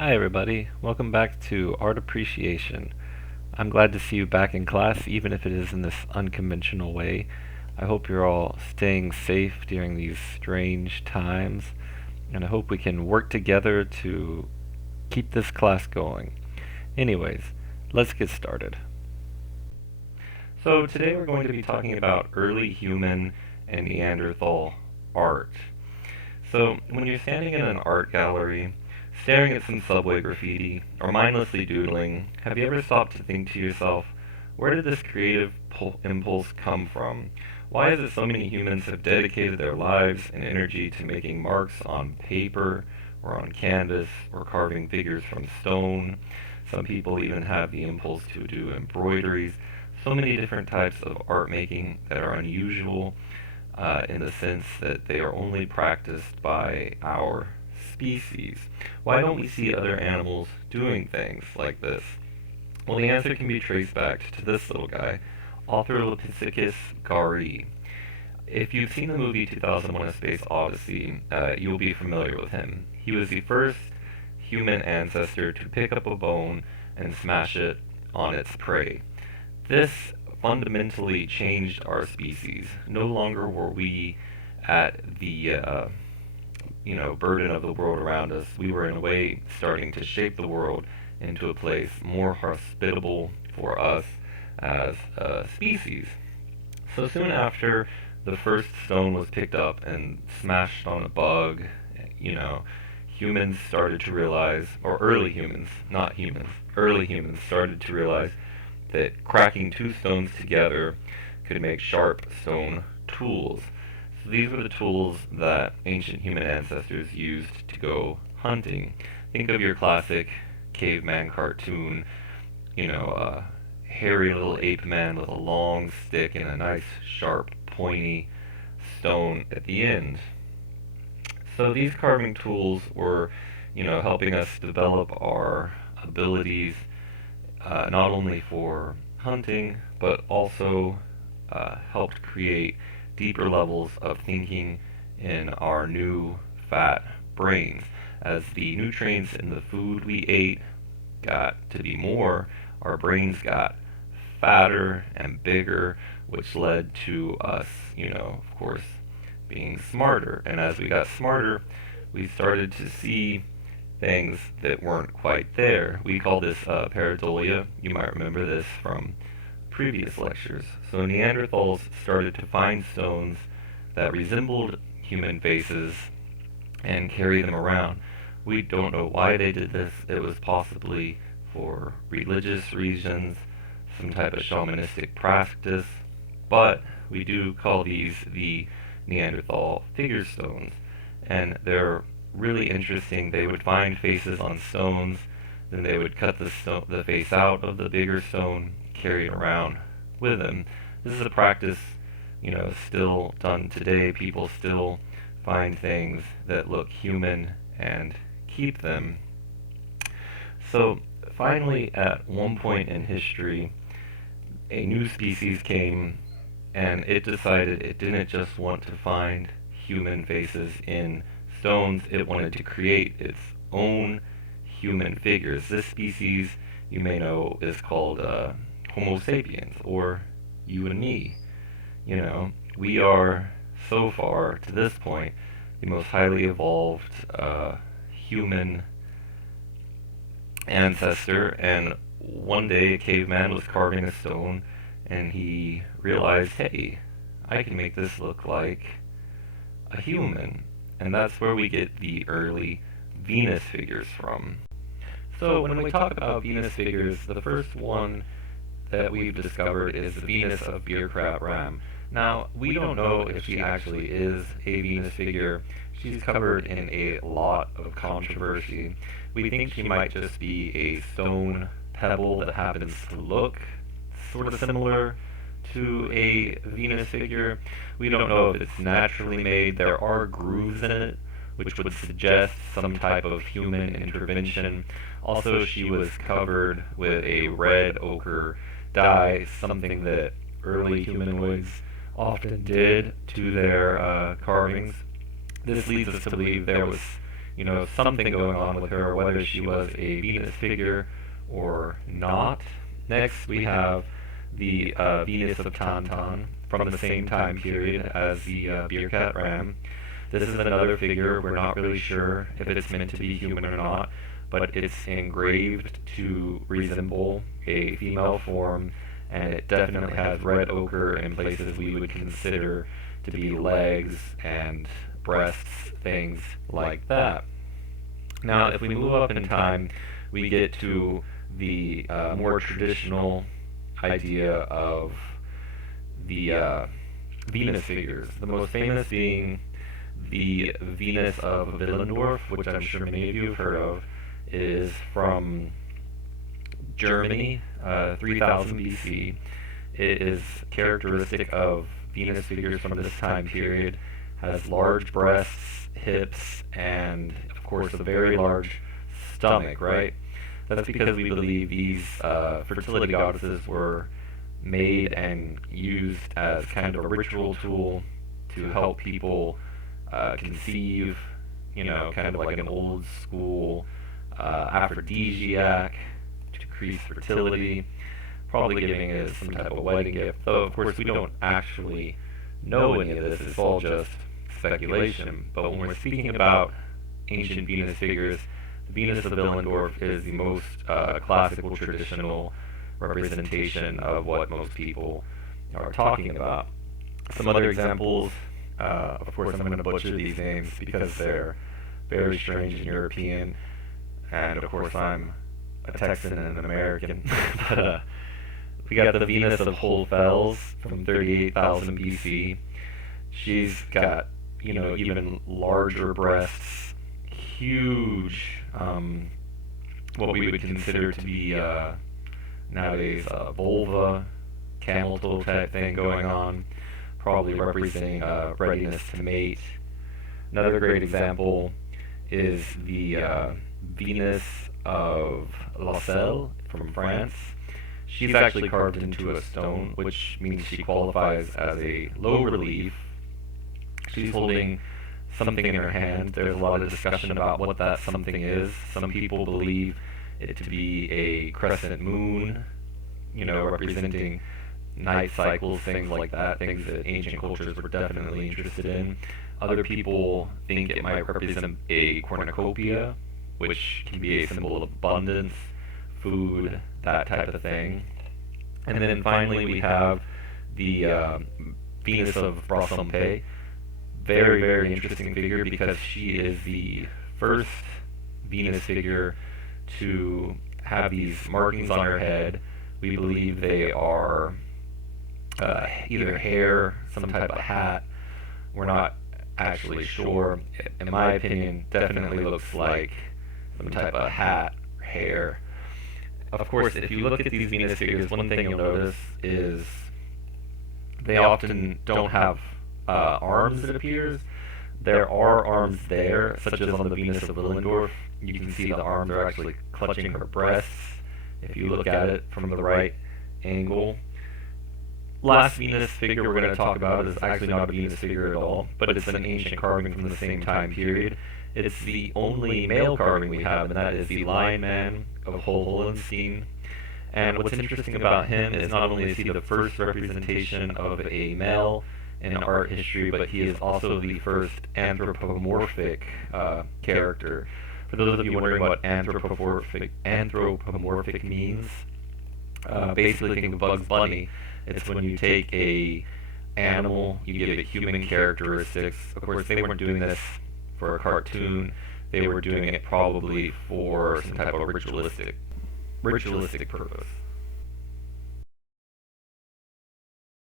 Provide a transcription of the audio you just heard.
Hi everybody, welcome back to Art Appreciation. I'm glad to see you back in class, even if it is in this unconventional way. I hope you're all staying safe during these strange times, and I hope we can work together to keep this class going. Anyways, let's get started. So today we're going to be talking about early human and Neanderthal art. So, when you're standing in an art gallery, staring at some subway graffiti, or mindlessly doodling, have you ever stopped to think to yourself, where did this creative impulse come from? Why is it so many humans have dedicated their lives and energy to making marks on paper, or on canvas, or carving figures from stone? Some people even have the impulse to do embroideries. So many different types of art making that are unusual in the sense that they are only practiced by our species. Why don't we see other animals doing things like this? Well, the answer can be traced back to this little guy, Australopithecus gari. If you've seen the movie 2001: A Space Odyssey, you will be familiar with him. He was the first human ancestor to pick up a bone and smash it on its prey. This fundamentally changed our species. No longer were we at the burden of the world around us. We were in a way starting to shape the world into a place more hospitable for us as a species. So soon after the first stone was picked up and smashed on a bug, you know, humans started to realize, or early humans, not humans, early humans started to realize that cracking two stones together could make sharp stone tools. So these were the tools that ancient human ancestors used to go hunting. Think of your classic caveman cartoon, hairy little ape man with a long stick and a nice sharp pointy stone at the end. So these carving tools were, helping us develop our abilities not only for hunting, but also helped create deeper levels of thinking in our new fat brains. As the nutrients in the food we ate got to be more, our brains got fatter and bigger, which led to us, of course, being smarter. And as we got smarter, we started to see things that weren't quite there. We call this pareidolia. You might remember this from previous lectures. So Neanderthals started to find stones that resembled human faces and carry them around. We don't know why they did this. It was possibly for religious reasons, some type of shamanistic practice, but we do call these the Neanderthal figure stones, and they're really interesting. They would find faces on stones, then they would cut the face out of the bigger stone, carry it around with them. This is a practice, still done today. People still find things that look human and keep them. So finally, at one point in history, a new species came and it decided it didn't just want to find human faces in stones, it wanted to create its own human figures. This species, you may know, is called Homo sapiens, or you and me. We are, so far, to this point, the most highly evolved human ancestor, and one day a caveman was carving a stone, and he realized, hey, I can make this look like a human. And that's where we get the early Venus figures from. So when we talk about Venus figures, the first one that we've discovered is the Venus of Beercraft Ram. Now, we don't know if she actually is a Venus figure. She's covered in a lot of controversy. We think she might just be a stone pebble that happens to look sort of similar to a Venus figure. We don't know if it's naturally made. There are grooves in it, which would suggest some type of human intervention. Also, she was covered with a red ochre dye, something that early humanoids often did to their carvings. This leads us to believe there was, something going on with her, whether she was a Venus figure or not. Next, we have the Venus of Tantan from the same time period as the Beer Cat Ram. This is another figure. We're not really sure if it's meant to be human or not, but it's engraved to resemble a female form, and it definitely has red ochre in places we would consider to be legs and breasts, things like that. Now, if we move up in time, we get to the more traditional idea of the Venus figures. The most famous being the Venus of Willendorf, which I'm sure many of you have heard of, is from Germany, 3000 BC. It is characteristic of Venus figures from this time period, has large breasts, hips, and of course a very large stomach, right? That's because we believe these fertility goddesses were made and used as kind of a ritual tool to help people conceive, kind of like an old school aphrodisiac to increase fertility, probably giving it some type of wedding gift. Though, of course, we don't actually know any of this. It's all just speculation. But when we're speaking about ancient Venus figures, the Venus of Willendorf is the most classical, traditional representation of what most people are talking about. Some other examples, of course, I'm going to butcher these names because they're very strange and European, and of course, I'm a Texan and an American. But we got the Venus of Holfels from 38,000 BC. She's got, even larger breasts, huge, what we would consider to be nowadays vulva, camel toe type thing going on, probably representing readiness to mate. Another great example is the Venus of La Selle from France. She's actually carved into a stone, which means she qualifies as a low relief. She's holding something in her hand. There's a lot of discussion about what that something is. Some people believe it to be a crescent moon, representing night cycles, things like that, things that ancient cultures were definitely interested in. Other people think it might represent a cornucopia, which can be a symbol of abundance, food, that type of thing. And then finally we have the Venus of Brassampé. Very, very interesting figure because she is the first Venus figure to have these markings on her head. We believe they are either hair, some type of hat. We're not actually sure. In my opinion, definitely looks like some type of hat, hair. Of course, if you look at these Venus figures, one thing you'll notice is they often don't have arms, it appears. There are arms there, such as on the Venus of Willendorf. You can see the arms are actually clutching her breasts if you look at it from the right angle. Last Venus figure we're going to talk about is actually not a Venus figure at all, but it's an ancient carving from the same time period. It's the only male carving we have, and that is the Lion Man of Hohenstein. And what's interesting about him is not only is he the first representation of a male in art history, but he is also the first anthropomorphic character. For those of you wondering what anthropomorphic means, basically think of Bugs Bunny. It's when you take a animal, you give it human characteristics. Of course, they weren't doing this for a cartoon. They were doing it probably for some type of ritualistic purpose.